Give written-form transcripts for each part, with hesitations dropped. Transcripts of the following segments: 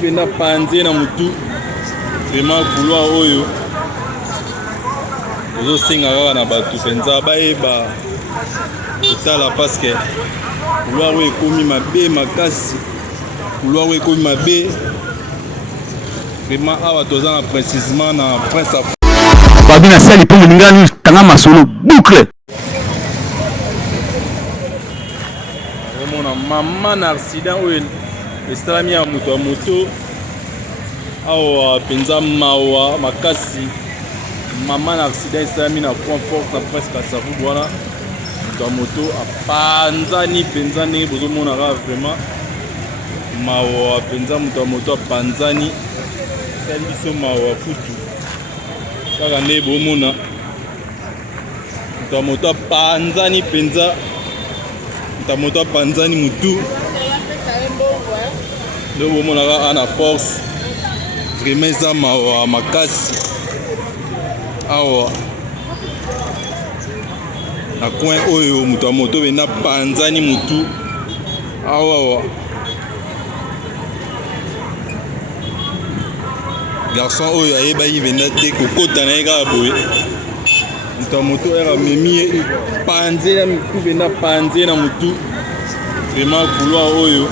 vena panze na mutu vraiment couloir oyo ozo singa kaka na batu penza bayeba kotala parce que couloir oyo ekomi mabe makasi couloir oyo ekomi mabe vraiment awa toza na précisement na prince babi na sali mpo molingani tanga masolo boucle omona mama na accident oyo esalami ya moto ya moto awa penza mawa makasi mama na accident esalami na point fort na presque asavubu wana moto ya moto apanzani penza ndenge bozomona kaka vraiment mawa penza moto ya moto apanzani esali biso mawa kutu kaka nde bomona moto ya moto apanzani penza moto ya moto apanzani mutu nde bomonaka ana force vraiment eza mawa makasi awa na coin oyo moto ya moto bena panzani mutu awawa garçon oyo ayebaki benda te kokota na ye kaka boye moto ya moto ere amemi panze na mitu benda panze na mutu vraiment couloir oyo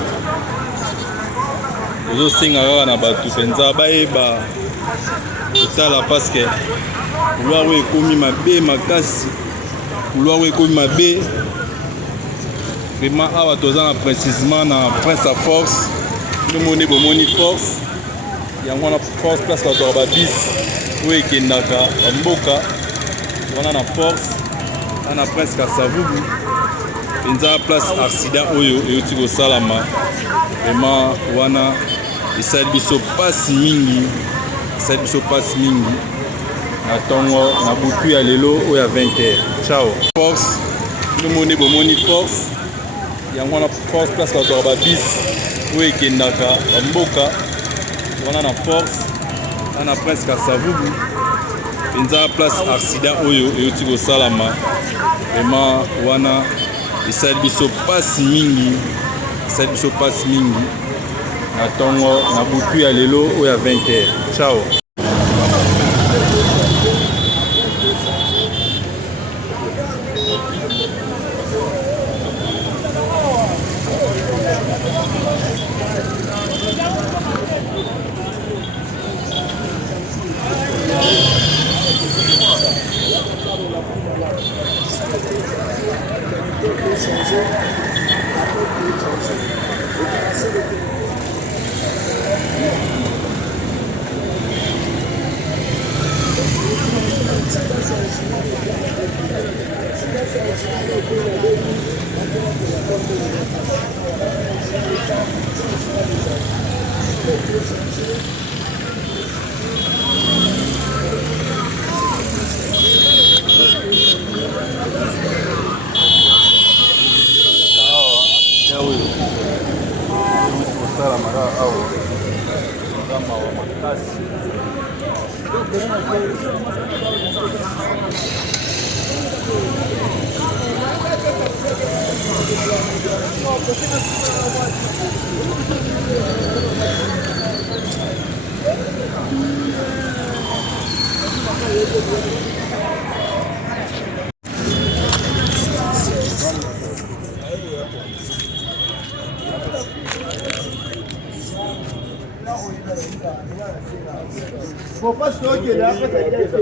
ozosenga kaka na batu penza bayeba kotala parce que couloir oyo ekomi mabe makasi couloir oyo ekomi mabe vraiment awa toza na précisement na prince à force nomoni bomoni force yango wana force place bato ya babis oyo ekendaka bamboka wana na force wana prince kasavubu penza place accident oyo euti kosalama vraiment wana esali biso pasi mingi esali biso pasi mingi na ntongo na butu ya lelo oyo ya 20h ciao force nomoni bomoni force yango wana force place bato ya babis oyo ekendaka bamboka wana na force wana prince kasavubu penza place accident oyo euti kosalama vraiment wana esali biso pasi mingi esali biso pasi mingi na ntongo na butu ya lelo oyo ya 20h ciao Faut pas se là, après ça